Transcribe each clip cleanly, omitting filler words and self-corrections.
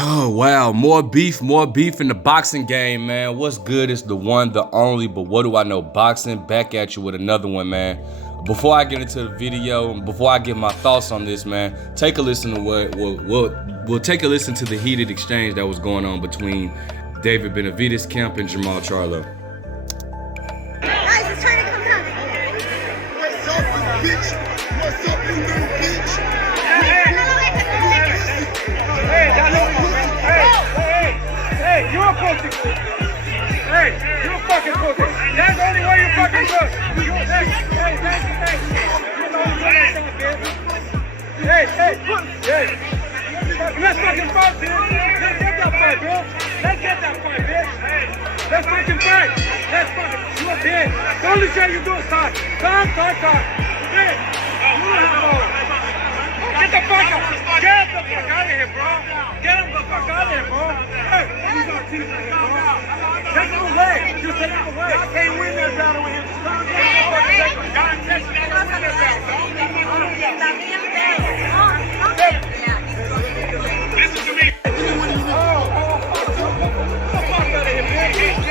Oh wow, more beef in the boxing game, man. What's good is the one, the only, but what do I know? Boxing, back at you with another one, man. Before I get into the video, before I give my thoughts on this, man, take a listen to we'll take a listen to the heated exchange that was going on between David Benavidez camp and Jamal Charlo. Guys, it's trying to come down. What's up, you bitch? What's up, you little bitch? Hey, you're a pussy. Hey, you're a fucking pussy. That's the only way you fucking look. Hey, let's fucking fight, bitch. Let's get that fight, bitch. Let's get that fight, bitch. Let's fucking fight. Let's fucking, you up here. The only shit you do is talk. Talk. Hey, you have all. Get the fuck out. Get the fuck out of here, bro. Get him the fuck out of here, bro. Hey, you got teeth in here, bro. Take him away. Just take him away. I can't win that battle with him. Listen to me. Get the fuck out of here, bitch.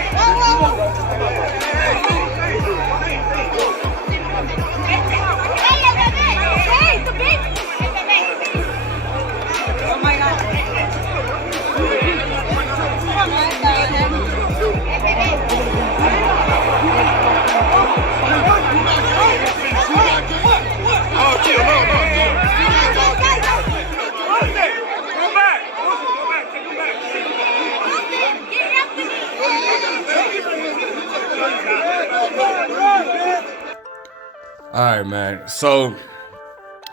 All right, man. So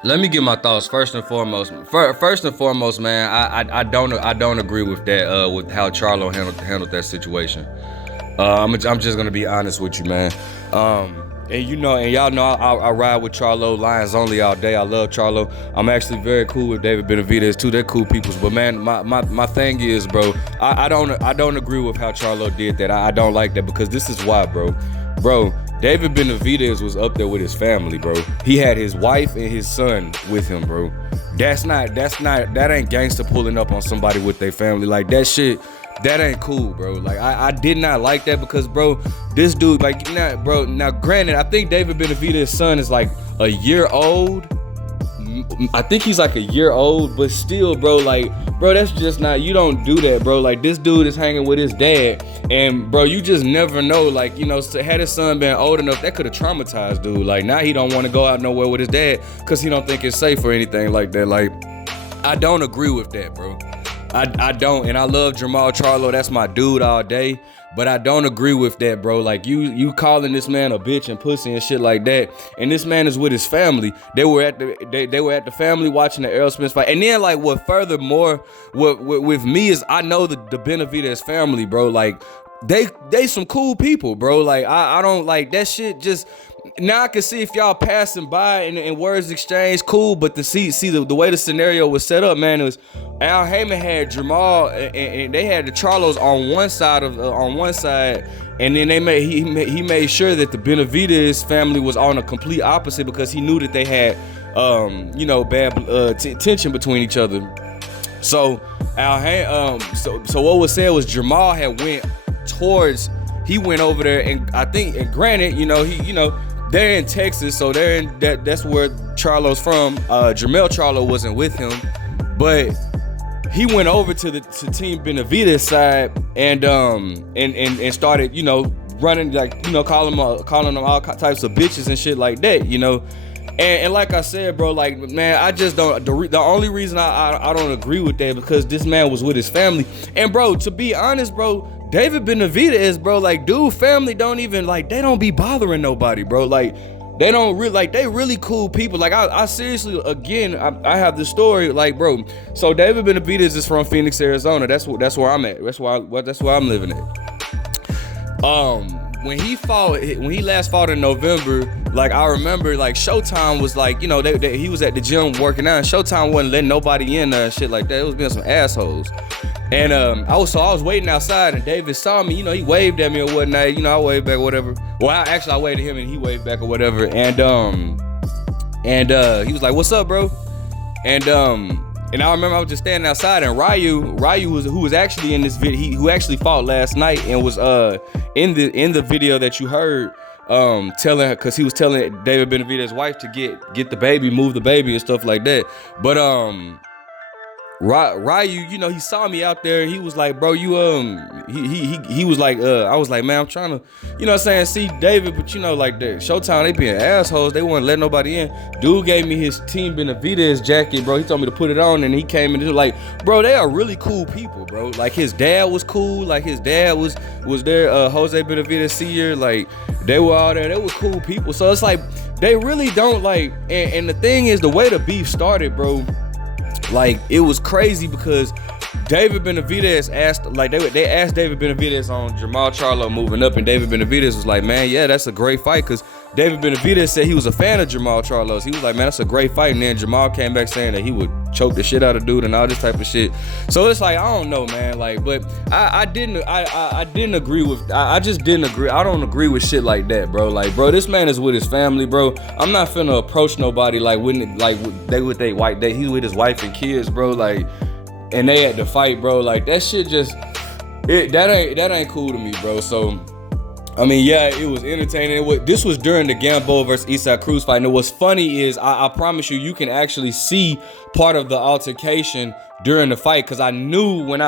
let me get my thoughts first and foremost. First and foremost, man, I don't agree with that with how Charlo handled that situation. I'm just gonna be honest with you, man. And you know, and y'all know I ride with Charlo, Lions only all day. I love Charlo. I'm actually very cool with David Benavidez too. They're cool peoples. But man, my thing is, bro, I don't agree with how Charlo did that. I don't like that because this is why, bro. David Benavidez was up there with his family, bro. He had his wife and his son with him, bro. That ain't gangster pulling up on somebody with their family. Like that shit, that ain't cool, bro. Like I did not like that because, bro, this dude, like, now granted, I think David Benavidez's son is like a year old. I think he's like a year old, but still, bro, like, bro, that's just not, you don't do that, bro. Like, this dude is hanging with his dad, and, bro, you just never know, like, you know, had his son been old enough, that could have traumatized dude. Like, now he don't want to go out nowhere with his dad because he don't think it's safe or anything like that. Like, I don't agree with that, bro. I don't, and I love Jamal Charlo, that's my dude all day, but I don't agree with that, bro. Like, you calling this man a bitch and pussy and shit like that, and this man is with his family. They were at the family watching the Errol Spence fight, and then, like, what furthermore, with me is I know the Benavidez family, bro. Like, they some cool people, bro. Like, I don't like that shit. Just now I can see if y'all passing by and words exchange, cool. But to see the way the scenario was set up, man, it was Al Heyman had Jamal and they had the Charlos on one side, and then he made sure that the Benavidez family was on a complete opposite because he knew that they had bad tension between each other. So so what was said was Jamal had he went over there, and I think, and granted, they're in Texas, so that's where Charlo's from. Jermell Charlo wasn't with him, but he went over to Team Benavidez side and started, running, like, calling them all types of bitches and shit like that, And like I said, bro, like, man, I just don't. The only reason I don't agree with that because this man was with his family, and bro, to be honest, bro, David Benavidez, bro, like, dude, family don't even, like, they don't be bothering nobody, bro. Like, they don't really, like, they really cool people. Like, I seriously, again, I have the story, like, bro. So David Benavidez is from Phoenix, Arizona. That's where I'm at. That's where I'm living at. When he last fought in November, like, I remember, like, Showtime was like, he was at the gym working out, and Showtime wasn't letting nobody in there and shit like that. It was being some assholes. And I was waiting outside, and David saw me, he waved at me or whatnot, I waved back or whatever. Well, I waved at him and he waved back or whatever. And he was like, "What's up, bro?" And And I remember I was just standing outside, and Ryu was who was actually in this video, who actually fought last night and was in the video that you heard, telling her, cause he was telling David Benavidez's wife to get the baby, move the baby and stuff like that. But Ryu, you know, he saw me out there and he was like, bro, you he was like, I was like, man, I'm trying to, you know what I'm saying, see David, but you know, like the Showtime, they being assholes, they wouldn't let nobody in. Dude gave me his Team Benavidez jacket, bro. He told me to put it on, and he came in and like, bro, they are really cool people, bro. Like his dad was cool, like his dad was there, Jose Benavidez Sr., like they were all there, they were cool people. So it's like they really don't like, and the thing is, the way the beef started, bro, like it was crazy because David Benavidez asked, like they asked David Benavidez on Jamal Charlo moving up, and David Benavidez was like, man, yeah, that's a great fight, because David Benavidez said he was a fan of Jamal Charlo's. He was like, man, that's a great fight, and then Jamal came back saying that he would choke the shit out of dude and all this type of shit. So it's like, I don't know, man, like, but I didn't agree with, I just didn't agree. I don't agree with shit like that, bro. Like, bro, this man is with his family, bro. I'm not finna approach nobody like he's with his wife and kids, bro, like, and they had to fight, bro. Like that shit just, that ain't cool to me, bro. So I mean, yeah, it was entertaining. This was during the Gamboa versus Isaac Cruz fight. And what's funny is, I promise you can actually see part of the altercation during the fight, because I knew when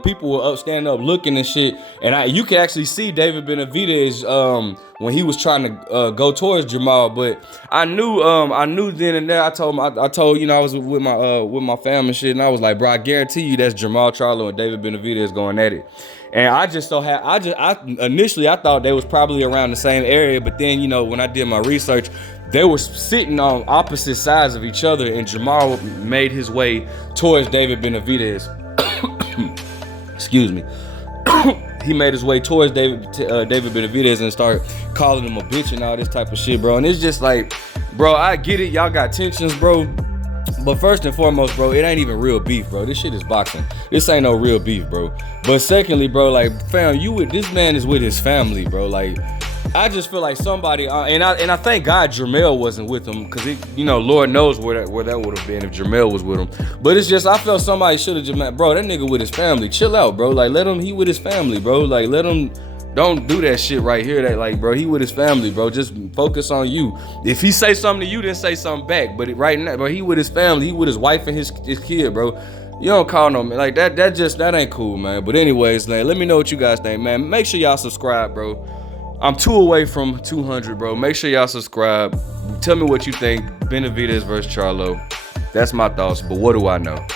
people were standing up looking and shit, and you could actually see David Benavidez when he was trying to go towards Jamal. But I knew then and there. I told you know, I was with my fam and shit, and I was like, bro, I guarantee you that's Jamal Charlo and David Benavidez going at it. And initially I thought they was probably around the same area, but then, you know, when I did my research, they were sitting on opposite sides of each other, and Jamal made his way towards David Benavidez. Excuse me. He made his way towards David Benavidez and started calling him a bitch and all this type of shit, bro. And it's just like, bro, I get it, y'all got tensions, bro. But first and foremost, bro, it ain't even real beef, bro. This shit is boxing. This ain't no real beef, bro. But secondly, bro, like, fam, this man is with his family, bro. Like, I just feel like somebody, and I thank God Jermell wasn't with him, because you know, Lord knows where that would have been if Jermell was with him. But it's just, I felt somebody should have just, bro, that nigga with his family, chill out, bro. Like, he with his family, bro. Like, let him. Don't do that shit right here. That, like, bro, he with his family, bro. Just focus on you. If he say something to you, then say something back. But right now, bro, he with his family. He with his wife and his kid, bro. You don't call no man like that. That ain't cool, man. But anyways, man, let me know what you guys think, man. Make sure y'all subscribe, bro. I'm 2 away from 200, bro. Make sure y'all subscribe. Tell me what you think. Benavidez versus Charlo. That's my thoughts. But what do I know?